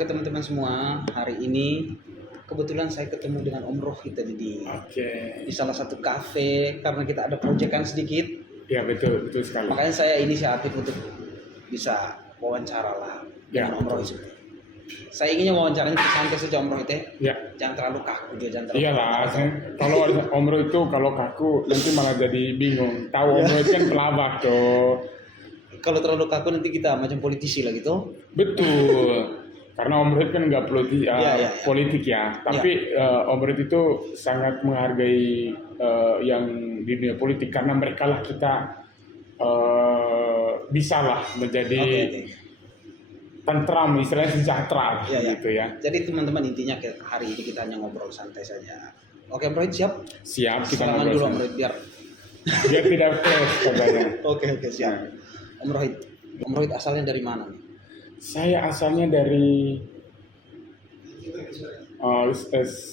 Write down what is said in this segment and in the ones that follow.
Oke teman-teman semua, hari ini kebetulan saya ketemu dengan Om Rohit tadi Oke, di salah satu kafe karena kita ada proyekan sedikit. ya betul sekali. Makanya saya inisiatif untuk bisa wawancara lah Ya, dengan Om Rohit. Saya inginnya wawancaranya santai saja Om Rohit ya. Ya, Jangan terlalu kaku juga, jangan terlalu iyalah. kaku. Kalau Om Roy itu kalau kaku nanti malah jadi bingung. Tahu Om Roy kan pelabak tuh. Kalau terlalu kaku nanti kita macam politisi lah gitu. Betul. Karena Om Roy kan nggak politik ya. Tapi Om Roy itu sangat menghargai yang di dunia politik karena mereka lah kita bisa lah menjadi tentram, istilahnya sejahtera gitu ya. Jadi teman-teman intinya hari ini kita hanya ngobrol santai saja. Oke, Om Rohit siap? Siap, kita Salaman ngobrol dulu Om sama. Rohit biar. Biar tidak close katanya. Oke siap. Om Rohit asalnya dari mana nih? Saya asalnya dari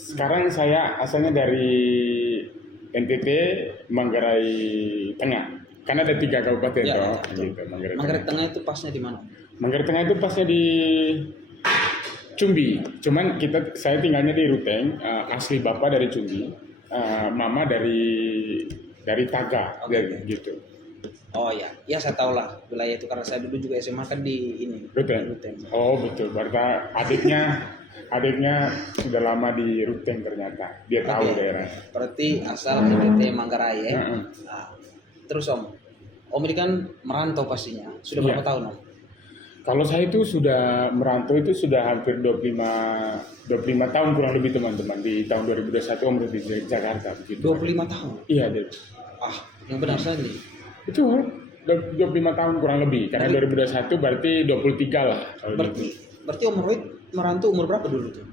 sekarang saya asalnya dari NTT Manggarai Tengah. Karena ada 3 kabupaten gitu. Manggarai Tengah itu pasnya di mana? Manggarai Tengah itu pasnya di Cumbi. Cuman saya tinggalnya di Ruteng. Asli bapak dari Cumbi, mama dari Taga, gitu. Oh ya saya tahu lah wilayah itu karena saya dulu juga SMA kan di ini. Ruteng. Oh betul. Berarti adiknya sudah lama di Ruteng ternyata. Dia tahu daerah. Berarti asal NTT Manggarai ya. Nah, terus Om ini kan merantau pastinya. Sudah berapa tahun Om? Kalau saya itu sudah merantau itu sudah hampir 25 tahun kurang lebih teman-teman. Di tahun 2021 Om di Jakarta begitu. 25 tahun? Iya, Dek. Yang benar saja. Itu 25 tahun kurang lebih. Karena 2021 berarti 23 lah. Berarti Om Rohit merantau umur berapa dulu tuh?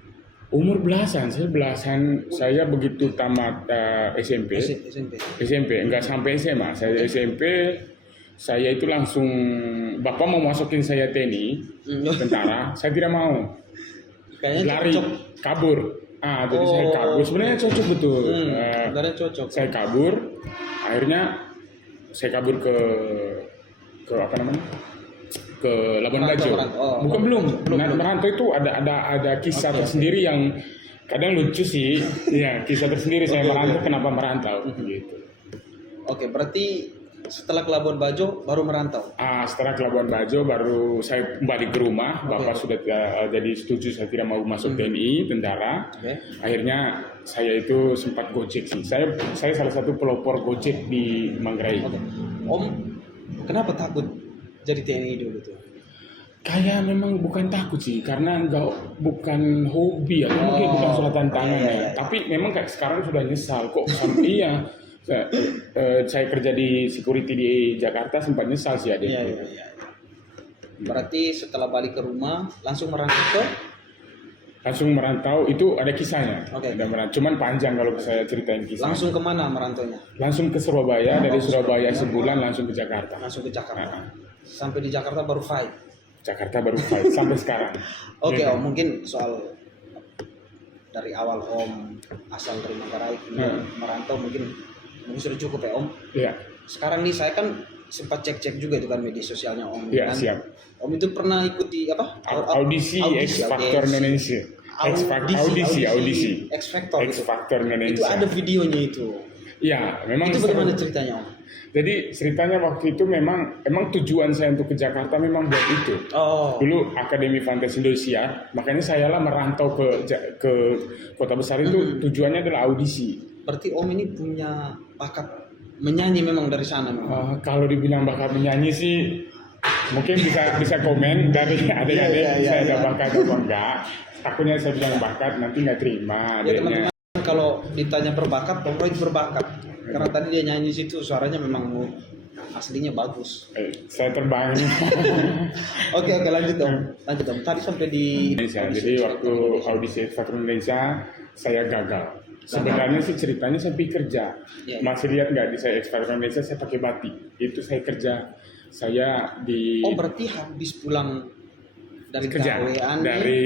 Umur belasan, saya begitu tamat SMP, enggak sampai SMA. Saya SMP, saya itu langsung, bapak mau masukin saya TNI, tentara, saya tidak mau. Kayaknya lari, cocok. kabur. Jadi saya kabur, sebenarnya cocok betul. Sebenarnya cocok. Saya kabur, akhirnya saya kabur ke apa namanya? Ke Labuan Bajo. Bukan belum. Merantau itu ada kisah tersendiri yang kadang lucu sih. Ya, kisah tersendiri saya merantau, kenapa merantau gitu. Oke, berarti setelah ke Labuan Bajo baru merantau. Setelah ke Labuan Bajo baru saya balik ke rumah. Bapak sudah jadi setuju saya tidak mau masuk TNI, tentara. Akhirnya saya itu sempat Gojek sih. Saya salah satu pelopor Gojek di Manggarai. Om, kenapa takut jadi TNI dulu tuh? Kayak memang bukan takut sih, karena bukan hobi atau mungkin bukan suatu tantangan ya. Tapi memang kayak sekarang sudah nyesal kok sampai saya kerja di security di Jakarta sempat nyesal sih ada. Iya. Berarti setelah balik ke rumah langsung merantau itu ada kisahnya. Cuman panjang kalau saya ceritain kisah. Langsung kemana merantaunya? Langsung ke Surabaya, dari Surabaya sebulan langsung ke Jakarta. Sampai di Jakarta baru fight sampai sekarang. Oke Om, mungkin soal dari awal Om asal dari Manggarai merantau mungkin sudah cukup ya Om. Iya. Sekarang nih saya kan sempat cek juga itu kan media sosialnya Om. Iya, kan? siap. Om itu pernah ikut di apa? Audisi X Factor Indonesia. Audisi. X Factor Indonesia. Itu ada videonya itu. Iya, memang. Itu bagaimana ceritanya Om? Jadi ceritanya waktu itu emang tujuan saya untuk ke Jakarta memang buat itu. Dulu Akademi Fantasi Indonesia, makanya saya lah merantau ke kota besar itu tujuannya adalah audisi. Berarti Om ini punya bakat menyanyi memang dari sana memang. Kalau dibilang bakat menyanyi sih mungkin bisa komen dari adik-adik saya ada bakat atau enggak. Takutnya saya bilang bakat nanti nggak terima adiknya. Teman-teman kalau ditanya berbakat, Om Rohit berbakat. Karena tadi dia nyanyi situ suaranya memang aslinya bagus. Saya terbang. Oke, lanjut Om. Tadi sampai di Indonesia. Jadi waktu audisi Faktor Indonesia saya gagal. Sebenarnya sih ceritanya saya kerja. Masih lihat nggak di saya Faktor Indonesia saya pakai batik. Itu saya kerja. Saya di. Berarti habis pulang dari kerja. Dari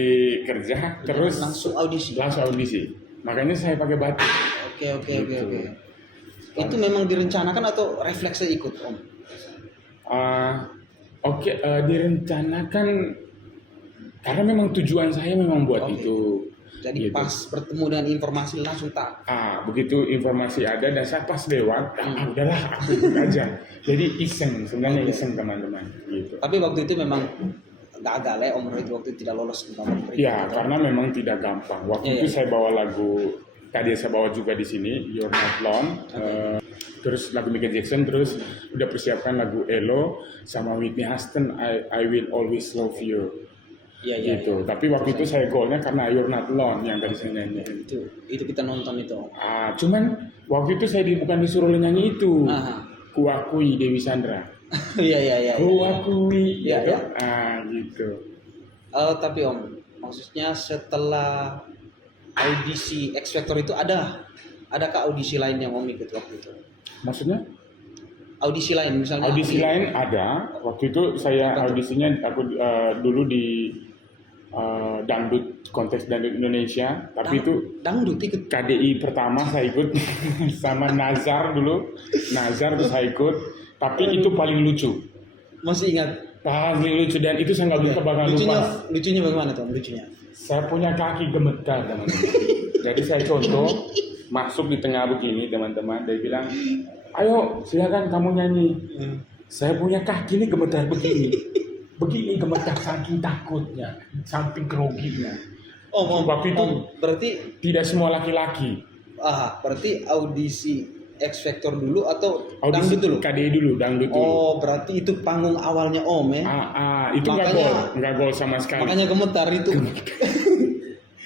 kerja terus langsung audisi. Makanya saya pakai batik. Oke. Itu memang direncanakan atau refleksnya ikut Om? Direncanakan Karena memang tujuan saya memang buat Oke. itu. Jadi Gitu. pas bertemu dengan informasi langsung tak. Begitu informasi ada dan saya pas lewat, udahlah aku ikut aja. Jadi iseng, sebenarnya Oke. iseng teman-teman. Gitu. Tapi waktu itu memang gagal ya Om Roy waktu itu tidak lolos di nomor berikutnya. Ya, karena memang tidak gampang. Waktu Iya, itu iya. saya bawa lagu, tadi saya bawa juga di sini, You're Not Alone. Terus lagu Michael Jackson, terus udah persiapkan lagu Elo sama Whitney Houston, I Will Always Love You. Iya, iya. Gitu. Tapi waktu itu saya golnya karena You're Not Alone yang tadi saya nyanyiin. Itu kita nonton itu. Cuman waktu itu saya bukan disuruh nyanyi itu. Aha. Kuakui Dewi Sandra. Iya, iya, iya. Kuakui. Iya, gitu. iya. Gitu. Tapi Om, maksudnya setelah audisi X Factor itu adakah audisi lain yang Om ikut waktu itu? Maksudnya? Audisi lain misalnya? Audisi lain ada. Waktu itu saya audisinya aku dulu di dangdut, kontes dangdut Indonesia. Tapi itu dangdut ikut. KDI pertama saya ikut sama Nazar dulu. Nazar tuh saya ikut. Tapi itu paling lucu. Masih ingat? Paling lucu dan itu saya nggak bakal lupa. Lucunya bagaimana tuh lucunya? Saya punya kaki gemetar teman-teman. Jadi saya contoh masuk di tengah begini teman-teman. Dia bilang, ayo silakan kamu nyanyi. Saya punya kaki ini gemetar begini. Begini gemetar saking takutnya, saking groginya. Waktu itu berarti tidak semua laki-laki. Berarti audisi X Factor dulu atau Audisi dangdut dulu? KDI dulu, dangdut dulu. Berarti itu panggung awalnya Om ya? Itu nggak gol sama sekali. Makanya gemetar itu.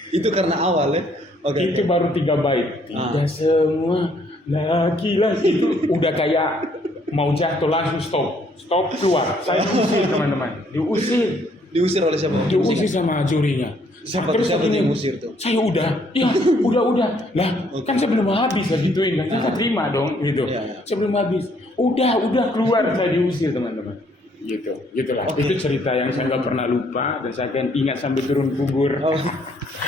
Itu karena awal ya? Oke. Itu baru 3 bait. Tidak semua laki-laki itu udah kayak mau jatuh langsung stop keluar. Saya diusir teman-teman, Diusir oleh siapa? diusir sama jurinya. Siapa Terus yang katanya, diusir tuh? saya udah lah kan sebelum habis ya gituin kan saya terima dong gitu. Iya. Sebelum habis udah keluar saya diusir teman-teman. Gitulah. Oke. Itu cerita yang saya nggak pernah lupa dan saya akan ingat sampai turun kubur.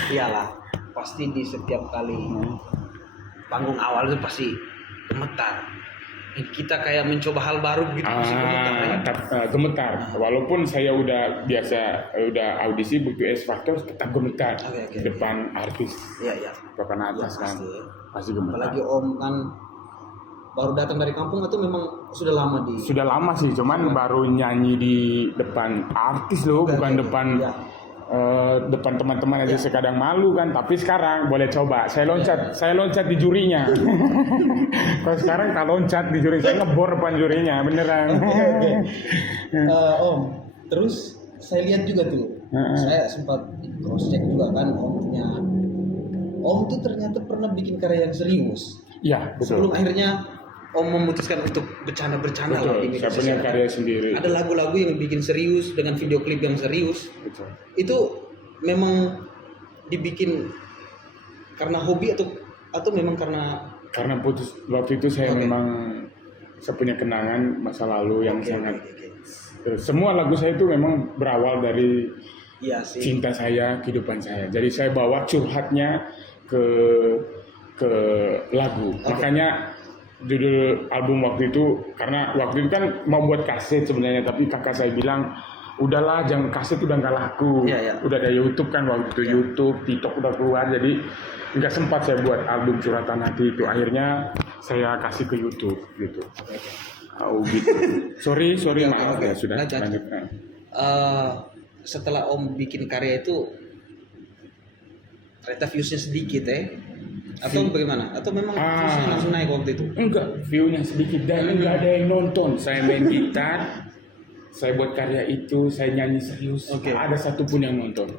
Iyalah, pasti di setiap kali panggung awal itu pasti gemetar. Kita kayak mencoba hal baru begitu pasti gemetar ya? Gemetar. Walaupun saya udah biasa udah audisi butuh X Factor tetap gemetar. Oke. Depan artis, Iya. depan atas kan pasti gemetar. Apalagi Om kan baru datang dari kampung atau memang sudah lama di? Sudah lama sih, cuman baru nyanyi di depan artis loh, bukan depan Iya. depan teman-teman aja saya kadang malu kan. Tapi sekarang boleh coba, saya loncat di jurinya. Kalau sekarang tak loncat di juri, saya ngebor depan jurinya beneran. Oke. Om, terus saya lihat juga tuh, saya sempat cross check juga kan Om tuh ternyata pernah bikin karya yang serius. Iya betul. Sebelum akhirnya Om memutuskan untuk bercanda-bercanda lah di media Saya punya sosial. karya sendiri. Ada lagu-lagu yang bikin serius dengan video klip yang serius. Betul. Itu memang dibikin karena hobi atau memang karena putus waktu itu saya Oke. memang saya punya kenangan masa lalu yang Oke. sangat semua lagu saya itu memang berawal dari Iya sih. cinta saya, kehidupan saya. Jadi saya bawa curhatnya ke lagu. Makanya judul album waktu itu, karena waktu itu kan mau buat kaset sebenarnya, tapi kakak saya bilang udahlah, jangan, kaset udah nggak laku. Iya. Udah ada YouTube kan waktu itu, YouTube, TikTok udah keluar, jadi nggak sempat saya buat album curhatan hati itu. Akhirnya saya kasih ke YouTube gitu. Gitu. Sorry maaf ya sudah. Lanjut. Setelah Om bikin karya itu ternyata viewsnya sedikit atau bagaimana? Atau memang viewsnya langsung naik waktu itu? Enggak, view-nya sedikit dan enggak ada yang nonton. Saya main gitar, saya buat karya itu, saya nyanyi serius. Oke. Ada satupun yang nonton.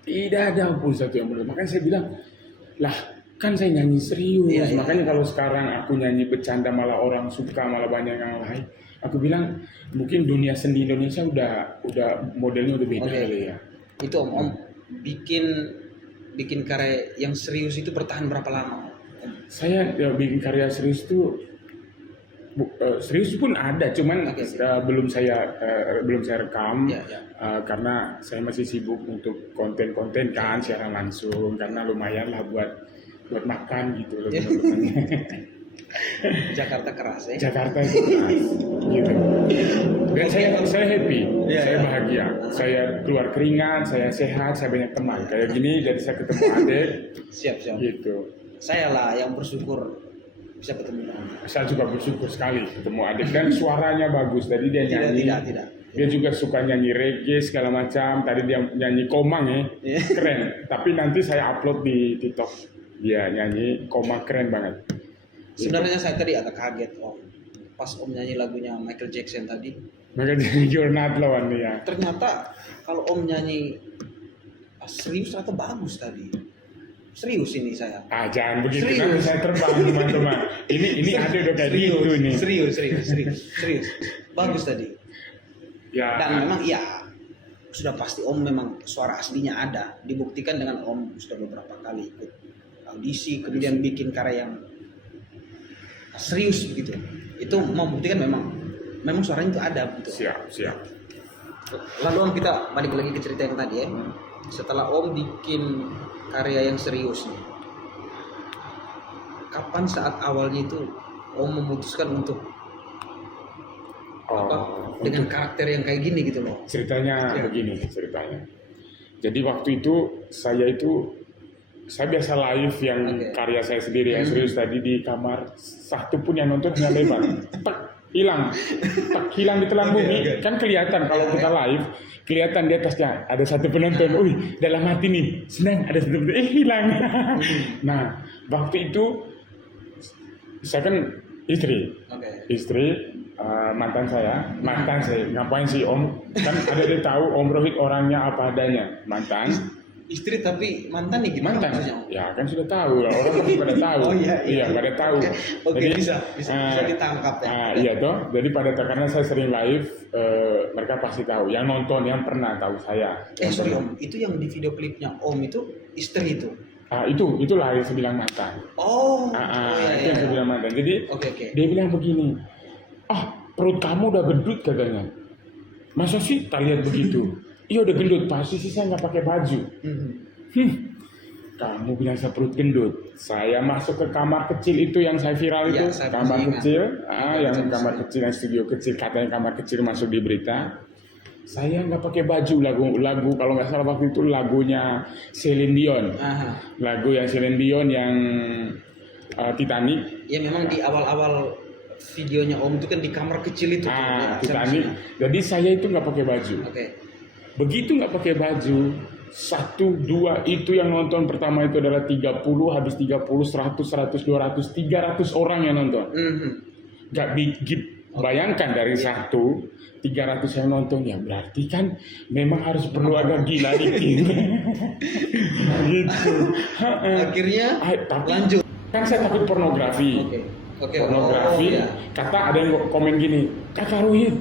Tidak ada pun satu yang nonton. Makanya saya bilang, lah kan saya nyanyi serius. Iya. Makanya kalau sekarang aku nyanyi bercanda malah orang suka, malah banyak yang lain. Aku bilang mungkin dunia seni Indonesia udah modelnya udah beda kali ya. Itu Om bikin karya yang serius itu bertahan berapa lama? Saya bikin karya serius itu serius pun ada, cuman belum saya rekam. Ya. Karena saya masih sibuk untuk konten-konten kan siaran langsung, karena lumayan lah buat makan gitu loh. Jakarta keras ya. Jakarta itu keras, gitu. Dan saya happy, saya bahagia, saya keluar keringat, saya sehat, saya banyak teman. Kayak gini, jadi saya ketemu adik. Siap. Gitu. Saya lah yang bersyukur bisa ketemu dengan Saya juga bersyukur sekali ketemu adik dan suaranya bagus. Tadi dia nyanyi. Tidak. Dia juga suka nyanyi reggae segala macam. Tadi dia nyanyi komang ya, keren. Tapi nanti saya upload di TikTok. Dia nyanyi komang keren banget. Sebenarnya saya tadi agak kaget pas Om nyanyi lagunya Michael Jackson tadi. Maka jadi You're Not Alone ya. Ternyata kalau Om nyanyi serius ternyata bagus tadi. Serius ini saya. Jangan begitu. Serius. Nanti saya terbang teman-teman. Ini ada udah kayak gitu nih. Serius. Bagus tadi. Ya. Dan memang sudah pasti Om memang suara aslinya ada. Dibuktikan dengan Om sudah beberapa kali ikut audisi, kemudian bikin karya yang serius begitu. Itu membuktikan memang suaranya itu ada gitu. Siap. Lalu Om kita balik lagi ke cerita yang tadi ya. Setelah Om bikin karya yang serius nih, kapan saat awalnya itu Om memutuskan untuk dengan karakter yang kayak gini gitu loh? Ceritanya begini ceritanya. Jadi waktu itu saya biasa live yang karya saya sendiri yang serius tadi di kamar, satu pun yang nonton hanya lewat, hilang di telan bumi. Kan kelihatan kalau kita live, kelihatan di atasnya ada satu penonton. Dalam hati nih senang ada satu penonton, hilang. Nah waktu itu saya kan istri, mantan saya ngapain sih Om? Kan ada dia tahu Om Rohit orangnya apa adanya, mantan. Istri tapi mantan nih gimana? Mantan, ya kan sudah tahu, orang pasti pada tahu. Iya pada tahu. Jadi bisa ditangkap ya. Iya toh, jadi karena saya sering live, mereka pasti tahu. Yang nonton, yang pernah tahu saya. Sorry Om, itu yang di video klipnya Om itu istri itu? Itulah yang saya bilang mantan. Itu yang saya bilang mantan. Jadi dia bilang begini, perut kamu udah gendut katanya. Masa sih tak lihat begitu? Iya udah gendut, pasti sih saya nggak pakai baju. Kamu bilang saya perut gendut. Saya masuk ke kamar kecil itu yang saya viral itu, kamar kecil, kamar kecil yang studio kecil, katanya kamar kecil masuk di berita. Saya nggak pakai baju, lagu kalau nggak salah waktu itu lagunya Celine Dion. Lagu yang Celine Dion yang Titanic. Ya memang di awal-awal videonya Om itu kan di kamar kecil itu. Titanic. Jadi saya itu nggak pakai baju. Begitu nggak pakai baju, 1, 2 itu yang nonton pertama itu adalah 30, habis 30, 100, 100, 200, 300 orang yang nonton. Nggak bayangkan dari 1, 300 yang nonton, ya berarti kan memang harus perlu agak gila dikit. Gitu. Akhirnya tapi lanjut. Kan saya takut pornografi. Pornografi. Kata ada yang komen gini, Kakak Rohit,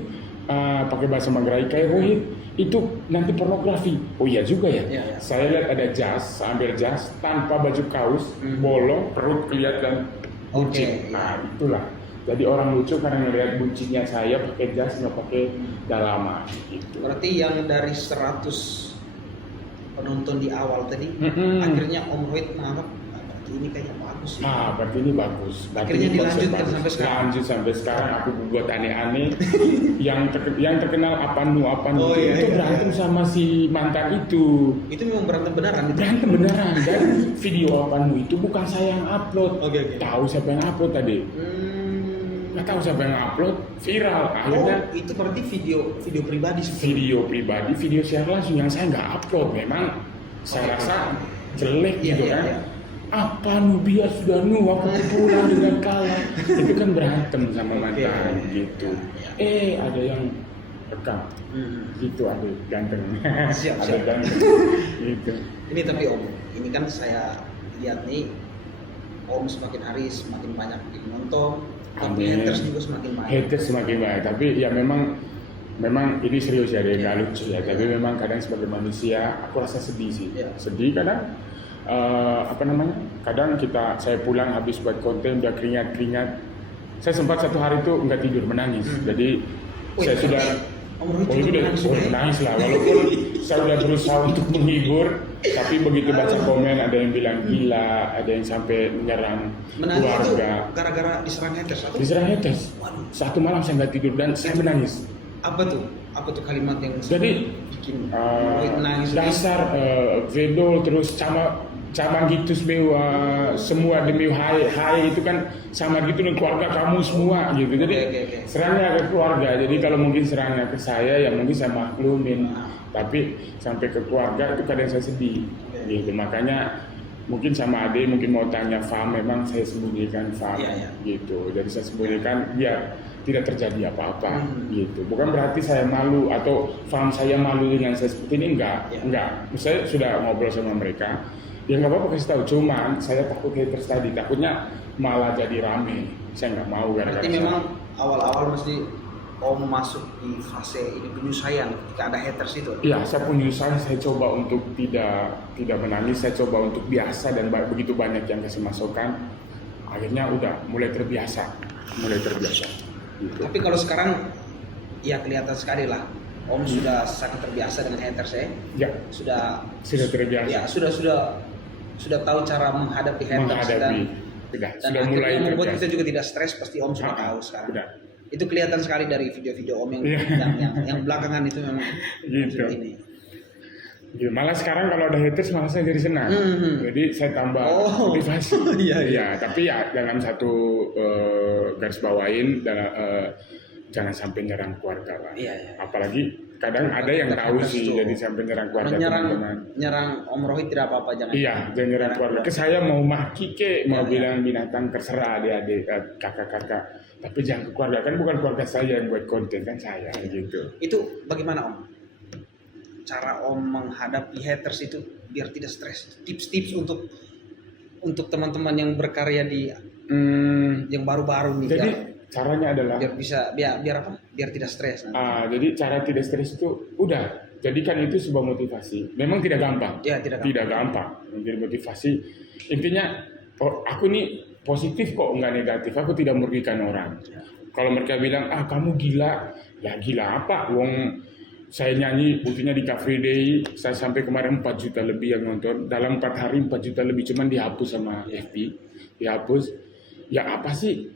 pakai bahasa Manggarai, kayak Rohit itu nanti pornografi. Oh iya juga ya. Saya lihat ada jas, ambil jas tanpa baju kaus, bolong, perut kelihatan buncit. Nah itulah. Jadi orang lucu karena ngelihat buncitnya saya pakai jas nggak pakai dalaman. Gitu. Berarti yang dari 100 penonton di awal tadi, akhirnya Om Rohit menganggap ini kayaknya bagus ya. Berarti ini bagus. Akhirnya dilanjutkan sampai sekarang. Lanjut sampai sekarang aku buat aneh-aneh. yang terkenal Apanu itu berantem sama si mantan itu. Itu memang berantem beneran. Berantem beneran dan video Apanu itu bukan saya yang upload. Tahu siapa yang upload tadi? Nggak tahu siapa yang upload, viral. Akhirnya itu berarti video pribadi. Video share langsung yang saya nggak upload. Memang saya rasa jelek gitu kan. Apa biar sudah aku pulang dengan kalah. Itu kan berantem sama mantan gitu. Ada yang rekam. Gitu ada ganteng. Siap. Ganteng. Gitu. Ini tapi Om, ini kan saya lihat nih Om semakin hari semakin banyak yang nonton, tapi haters juga semakin banyak. Tapi ya memang ini serius ya, dia nggak lucu ya. Tapi memang kadang sebagai manusia aku rasa sedih sih. Sedih kadang. Kadang saya pulang habis buat konten udah keringat. Saya sempat satu hari itu nggak tidur menangis. Jadi saya sudah Om Rohit Oh itu juga udah menangis juga ya? nangis lah, walaupun saya udah berusaha untuk menghibur, tapi begitu baca komen ada yang bilang gila, ada yang sampai menyerang Menangis itu keluarga. gara-gara diserang haters atau Diserang haters. Waduh. Satu malam saya nggak tidur dan saya menangis. apa tuh? Apa tuh kalimat yang Jadi bikin Om Rohit menangis? dasar Vedo terus sama gitu semua demi hai itu kan sama gitu dengan keluarga kamu semua gitu. Jadi Oke. serangnya ke keluarga. Jadi kalau mungkin serangnya ke saya ya mungkin saya maklumin. Tapi sampai ke keluarga itu kadang saya sedih gitu. Makanya mungkin sama Ade mungkin mau tanya Fam, memang saya sembunyikan Fam Iya. gitu. Jadi saya sembunyikan biar tidak terjadi apa-apa gitu. Bukan berarti saya malu atau Fam saya malu dengan saya seperti ini, enggak. Saya sudah ngobrol sama mereka. Ya nggak apa-apa kasih tahu, cuman saya takut haters tadi, takutnya malah jadi rame. Saya nggak mau gara-gara. Berarti memang awal-awal mesti Om masuk di fase ini penyusuaian ketika ada haters itu. Iya, saya penyusahan, saya coba untuk tidak menangis, saya coba untuk biasa dan begitu banyak yang kasih masukan, akhirnya udah mulai terbiasa. Gitu. Tapi kalau sekarang ya kelihatan sekali lah Om sudah sangat terbiasa dengan haters ya. Ya, Sudah terbiasa. Ya, sudah tahu cara menghadapi haters Menghadapi. dan Sudah mulai akhirnya membuat terbiasa. kita juga tidak stres, pasti Om sudah tahu sekarang. Sudah. Itu kelihatan sekali dari video-video Om Iya. yang belakangan itu memang Gitu. ini. Ya, malah sekarang kalau ada haters malah saya jadi senang. Jadi saya tambah motivasi. Iya. Tapi ya jangan satu garis bawain jangan sampai nyerang keluarga lah. Iya. Apalagi kadang ada yang tahu sih Betul. jadi sampai nyerang keluarga teman-teman. Nyerang Om Rohit tidak apa-apa, jangan. Iya, jangan nyerang keluarga. Ke saya mau maki mau Iya. bilang binatang terserah adik-adik, kakak-kakak. Tapi jangan ke keluarga, kan bukan keluarga saya yang buat konten, kan saya gitu. Itu bagaimana Om? Cara Om menghadapi haters itu biar tidak stres. Tips-tips untuk teman-teman yang berkarya di yang baru-baru nih. Jadi caranya adalah biar bisa biar apa? Biar tidak stres nanti. jadi cara tidak stres itu udah jadikan itu sebuah motivasi. Memang tidak gampang. Ya, tidak gampang menjadi motivasi. Intinya aku nih positif kok, nggak negatif. Aku tidak merugikan orang. Ya. Kalau mereka bilang kamu gila, ya gila apa? Wong saya nyanyi buktinya di Cafe Day, saya sampai kemarin 4 juta lebih yang nonton. Dalam 4 hari 4 juta lebih, cuman dihapus sama FB. Dihapus. Ya apa sih?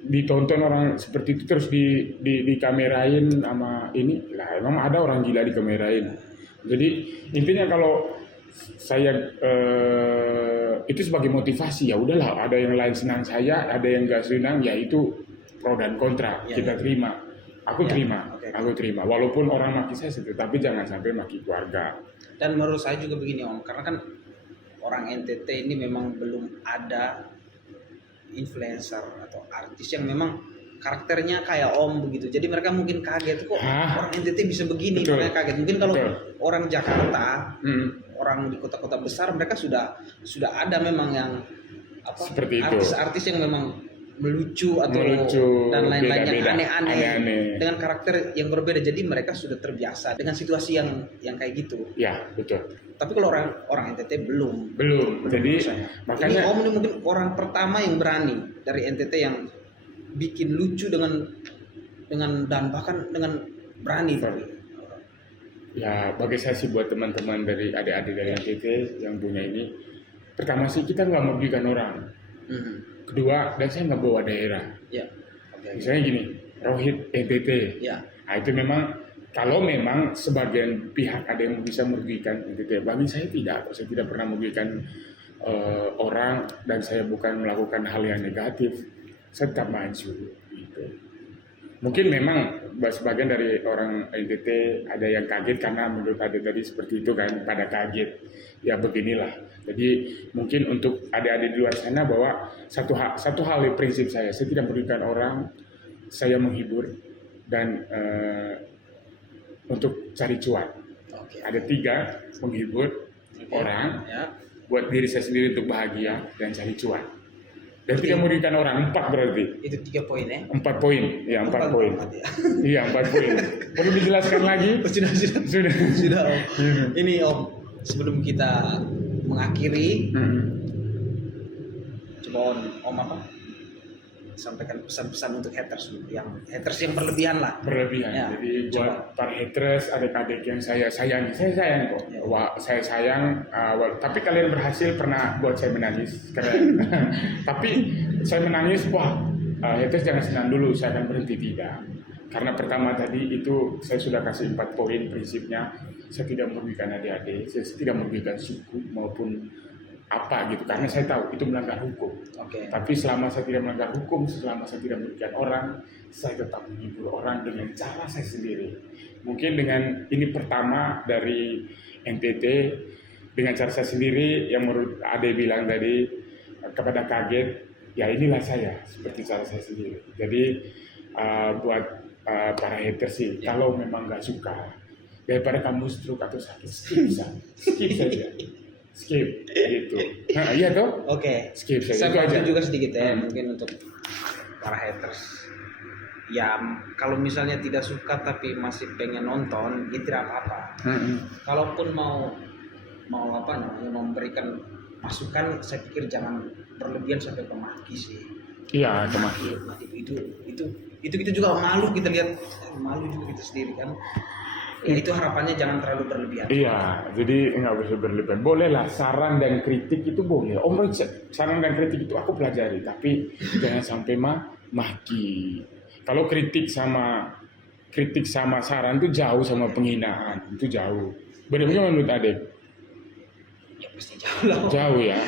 Ditonton orang seperti itu terus dikamerain sama ini lah, emang ada orang gila dikamerain. Jadi intinya kalau saya itu sebagai motivasi, ya udahlah, ada yang lain senang saya, ada yang gak senang, ya itu pro dan kontra, kita terima. Aku terima walaupun orang maki saya tapi jangan sampai maki keluarga. Dan menurut saya juga begini Om, karena kan orang NTT ini memang belum ada influencer atau artis yang memang karakternya kayak Om begitu. Jadi mereka mungkin kaget kok orang NTT bisa begini, mereka kaget. Mungkin kalau orang Jakarta, orang di kota-kota besar mereka sudah ada memang yang seperti itu. Artis-artis yang memang melucu dan lain-lain yang aneh-aneh dengan karakter yang berbeda. Jadi mereka sudah terbiasa dengan situasi yang kayak gitu. Ya, betul. Tapi kalau orang NTT belum. Jadi makanya ini Om ini mungkin orang pertama yang berani dari NTT yang bikin lucu dengan dan bahkan dengan berani. Ya, bagi saya sih buat teman-teman dari adik-adik dari NTT yang punya ini, pertama sih kita nggak merugikan orang. Kedua, dan saya nggak bawa daerah. Ya. Misalnya gini, Rohit NTT. Ya. Nah, itu memang kalau memang sebagian pihak ada yang bisa merugikan NTT, bagi saya tidak. Saya tidak pernah merugikan orang dan saya bukan melakukan hal yang negatif. Saya tetap maju. Gitu. Mungkin memang sebagian dari orang NTT ada yang kaget karena menurut adik tadi seperti itu kan, pada kaget. Ya beginilah. Jadi mungkin untuk adik-adik di luar sana bahwa satu hal yang prinsip saya tidak merugikan orang, saya menghibur dan untuk cari cuan. Ada 3, menghibur orang, buat diri saya sendiri untuk bahagia dan cari cuan. Dan tidak merugikan orang, 4 berarti. Itu 3 poin ya? 4 poin, ya 4 poin. Iya 4 poin. Perlu dijelaskan lagi? Sudah Om. Ini Om, sebelum kita mengakhiri, coba Om apa? sampaikan pesan-pesan untuk haters yang berlebihan lah. Berlebihan. Ya, Jadi buat para haters, adik-adik yang saya sayang kok. Ya. Wah, saya sayang. Tapi kalian berhasil pernah buat saya menangis. Keren. Tapi saya menangis, haters jangan senang dulu. Saya akan berhenti tidak. Karena pertama tadi itu saya sudah kasih 4 poin prinsipnya. Saya tidak merugikan adik-adik, saya tidak merugikan suku maupun apa gitu, karena saya tahu itu melanggar hukum. Oke. Tapi selama saya tidak melanggar hukum, selama saya tidak merugikan orang, saya tetap menghibur orang dengan cara saya sendiri. Mungkin dengan ini pertama dari NTT, dengan cara saya sendiri yang menurut Ade bilang tadi kepada kaget, ya inilah saya seperti cara saya sendiri. Jadi buat para haters sih, kalau memang nggak suka, daripada kamu stroke atau sakit, skip saja. Skip gitu. Nah, iya toh? Oke. Skip saja. Saya Itu aja. mau juga sedikit ya, mungkin untuk para haters. Ya, kalau misalnya tidak suka tapi masih pengen nonton, ya tidak apa-apa. Kalaupun mau apa namanya, memberikan masukan, saya pikir jangan berlebihan sampai memaki sih. Iya, kemaki. Itu kita juga malu, kita lihat malu juga kita sendiri kan. Ya, itu harapannya jangan terlalu berlebihan. Iya, jadi nggak bisa berlebihan. Boleh lah, saran dan kritik itu boleh. Om Richard, saran dan kritik itu aku pelajari, tapi jangan sampai maki. Kalau kritik sama saran itu jauh sama penghinaan, itu jauh. Bagaimana menurut Adek? Ya pasti jauh lah. Jauh ya.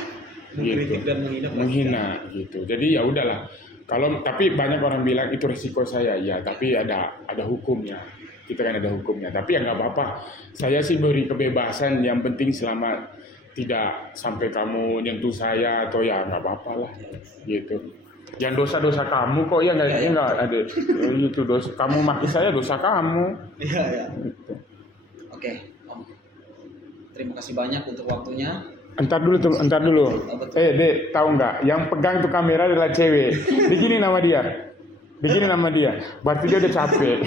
Mengkritik dan menghina gitu. Jadi ya udahlah. Tapi banyak orang bilang itu resiko saya, ya. Tapi ada hukumnya. Kita kan ada hukumnya. Tapi ya nggak apa-apa. Saya sih beri kebebasan. Yang penting selama tidak sampai kamu nyentuh saya atau ya nggak apa-apa lah. Gitu. Yang dosa-dosa kamu kok ya nggak ada. Itu dosa kamu maki saya dosa kamu. Iya ya. Gitu. Oke, Om. Terima kasih banyak untuk waktunya. Entar dulu. Dek, tahu nggak? Yang pegang tuh kamera adalah cewek. Begini nama dia. Berarti dia udah capek.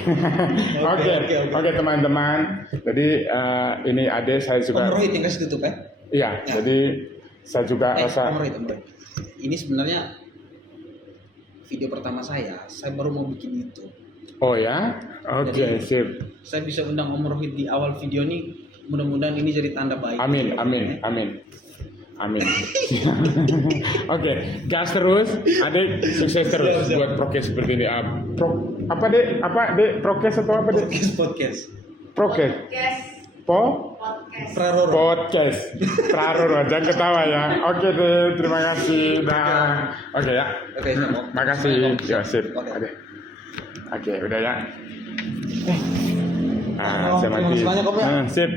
Oke, teman-teman. Jadi ini Ade saya juga. Om Rohit yang kasih tutup ya? Iya. Jadi saya juga rasa. Om Rohit. Ini sebenarnya video pertama saya baru mau bikin YouTube. Oh ya? Oke, sip. Saya bisa undang Om Rohit di awal video ini. Mudah-mudahan ini jadi tanda baik. Amin. Oke, gas terus, Adek sukses terus buat prokes seperti ini. Apa dek? Prokes atau apa dek? Podcast. Prokes. Podcast. Praroro, jangan ketawa ya. Oke deh, terima kasih. Oke ya. Oke, makasih. Ya sip. Oke, udah ya. Saya mati. Terima kasih banyak Om ya. Sip.